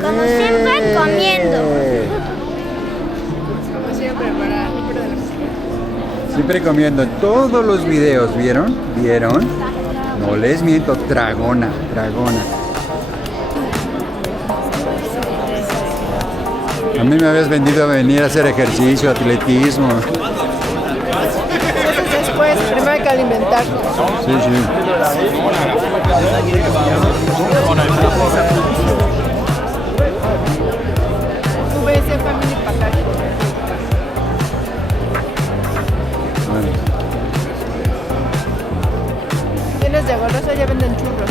como siempre, comiendo. Como siempre, para el número de la Siempre comiendo en todos los videos, ¿vieron? ¿Vieron? No les miento, dragona, dragona. A mí me habías vendido a venir a hacer ejercicio, atletismo. Eso es después, primero hay que alimentarnos. Sí, sí. VS Family Package. Bueno, Tienes de goloso, ya venden churros.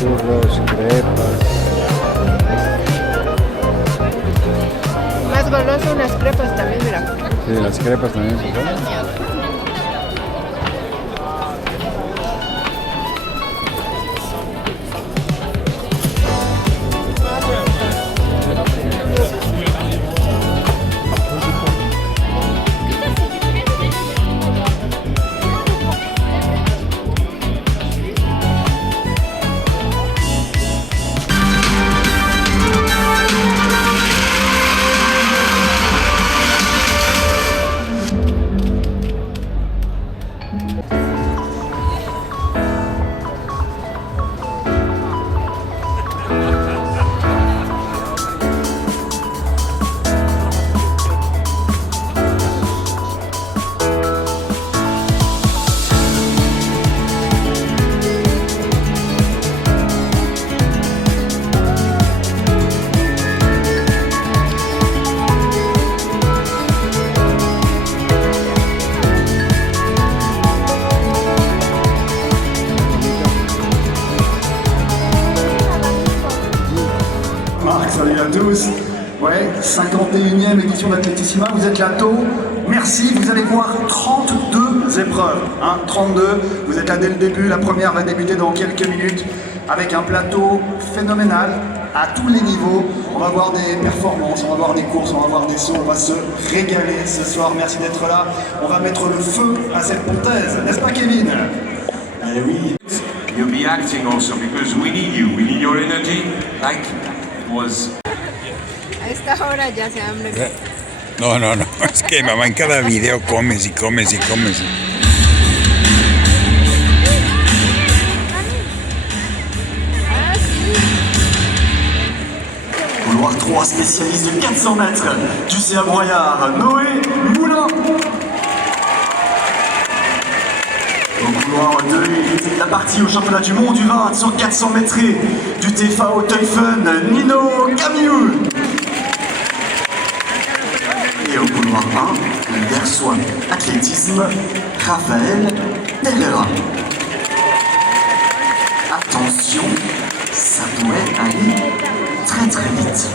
churros, crepas. Más goloso, unas crepas también, mira. Sí, las crepas también se usan. Salut à tous. Ouais, 51e édition d'Athletissima, vous êtes là tôt. Merci, vous allez voir 32 épreuves. Hein, 32, vous êtes là dès le début. La première va débuter dans quelques minutes avec un plateau phénoménal à tous les niveaux. On va voir des performances, on va voir des courses, on va voir des sauts. On va se régaler ce soir. Merci d'être là. On va mettre le feu à cette pontaise. N'est-ce pas, Kevin? Eh oui. You'll be acting also because we need you. We need your energy. Like was. A esta hora ya se hambre. No, no, no. Es que mamá en cada video comes y comes y comes. Couloir 3, spécialiste de 400 mètres. Du CA Broyard, Noé Moulin. Au couloir 2, il était la partie au championnat du monde du 20 sur 400 mètres. Du TFAO Teufen, Nino Camiou. Et au couloir 1, le Versoix Athlétisme, Raphaël Pereira. Attention, ça pourrait aller très très vite.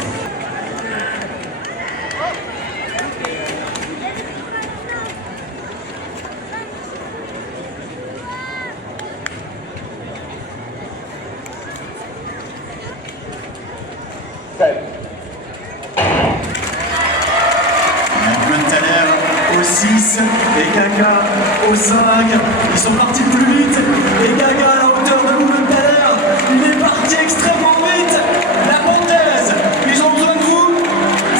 Gunther au 6 et Gaga au 5. Ils sont partis plus vite et Gaga à la hauteur de Gunther. Il est parti extrêmement vite. La Pontaise, ils ont besoin de vous.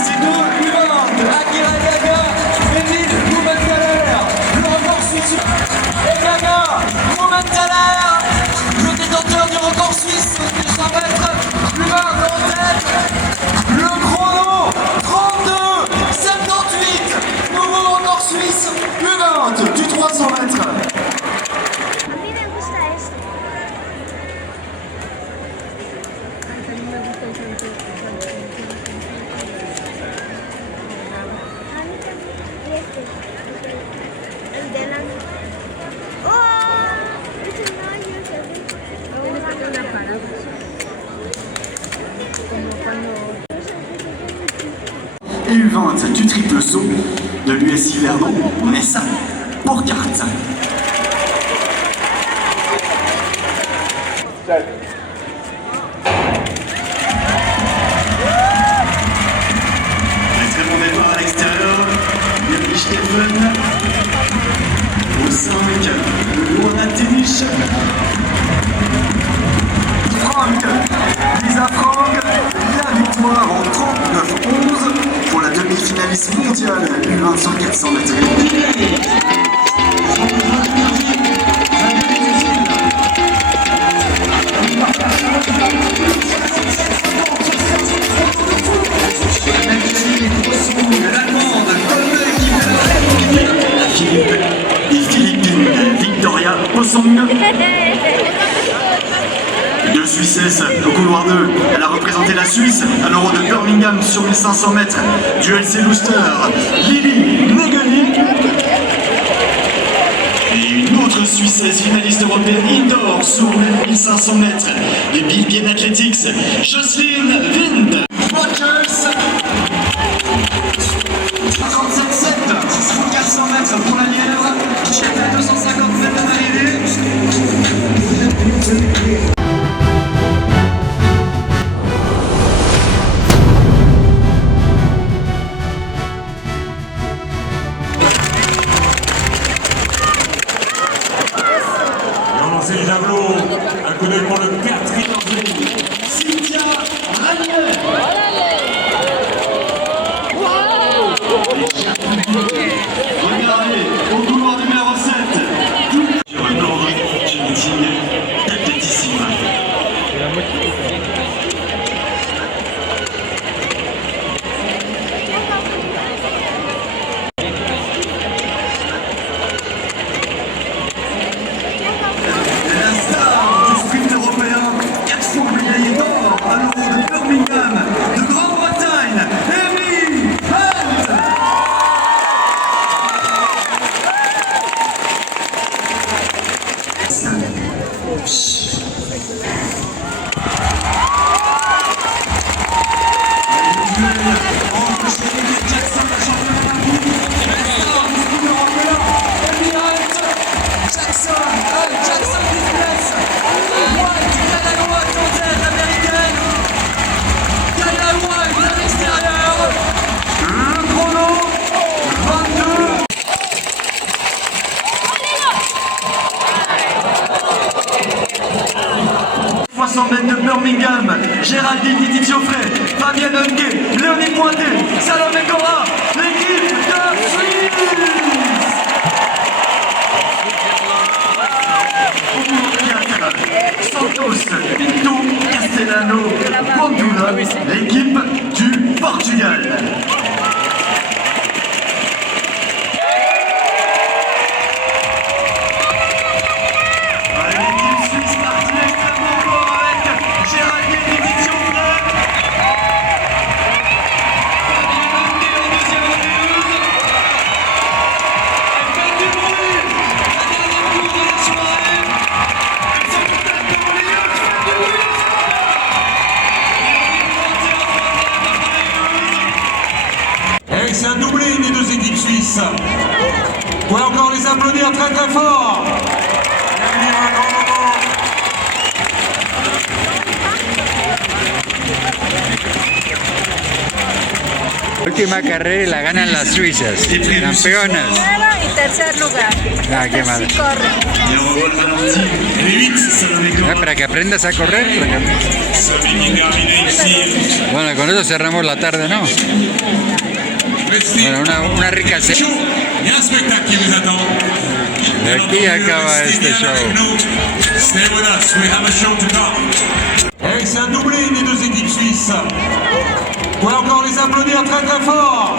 C'est de U20, Akira Gaga, David Gunther, le record suisse. Et Gaga, Gunther, le détenteur du record suisse de 100 mètres, U20 en tête. Le chrono 32 78, nouveau record suisse, U20 du 300 mètres. A mí me gusta esto. A mí también. Y este. El de la... ¡Oh! Ese no, yo sé. Tienes que hacer una parada. Como cuando... Et U20 du triple saut de l'USI Verdon, Nessa Burkhardt. Un très bon départ à l'extérieur, Yuri Stephen. Au 5, Luana Téniche. Franck, Lisa Franck, la victoire. Portugal, U1 sur 400 mètres. Philippines, Victoria Posong. Deux Suissesses au couloir 2. Elle a représenté la Suisse à l'Euro de Birmingham sur 1500 mètres. Du LC Louster, Lili Negeli. Et une autre Suissesse finaliste européenne indoor sur 1500 mètres. Les Bilbian Athletics, Jocelyn Wind. Rogers. 57,7 sur 400 mètres pour la Nièvre, qui est à 250 mètres d'arrivée. C'est le javelot, un coup d'œil pour le 4e. Cynthia Ranier. Regardez, au couloir numéro 7. Du record du meeting d'athlétisme. De Birmingham, Géraldine Titi-Tiofré, Fabienne Hunke, Léonie Pointé, Salomé Cora, l'équipe de Suisse. Santos, Pinto, Castellano, Bandula, l'équipe du Portugal. C'est un doublé des deux équipes suisses. Vous pouvez encore les applaudir très très fort. Última carrera y la ganan las suizas. Campeonas. Primero y tercer lugar. Ah, qué mal. Sí corre. Para que aprendas a correr. Bueno, con eso cerramos la tarde, ¿no? Bueno, una rica cena. Il y a un spectacle qui vous attend. De aquí acaba este show. Stay with us, we have a show to come. C'est un doublé des deux équipes suisses. Vous pouvez encore les applaudir très très fort.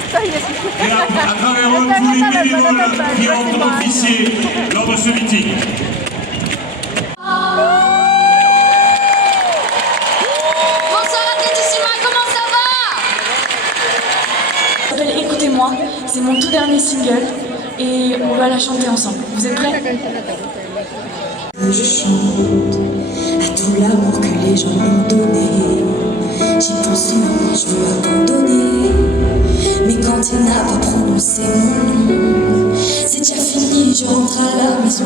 et à travers eux tous les bénévoles qui ont officié lors de ce meeting. Bonsoir Atletissima, comment ça va? Écoutez-moi, c'est mon tout dernier single et on va la chanter ensemble. Vous êtes prêts? Je chante à tout l'amour que les gens m'ont donné. J'y pense souvent, je veux abandonner. Mais quand il n'a pas prononcé mon nom, c'est déjà fini, je rentre à la maison.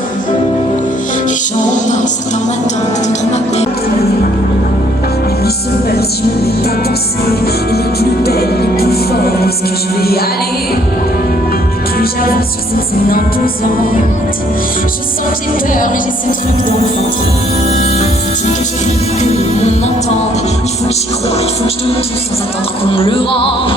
Les gens parlent, certains m'attendent, d'autres m'appellent. Mais mi se meurt si je me mets à danser. Et les plus belles, les plus forts, où est-ce que je vais aller? Plus j'avance sur cette scène imposante, je sens que j'ai peur, mais j'ai ce truc dans le ventre. Faut-il que je crie, que l'on m'entende? Il faut que j'y croie, il faut que je donne tout sans attendre qu'on me le rende.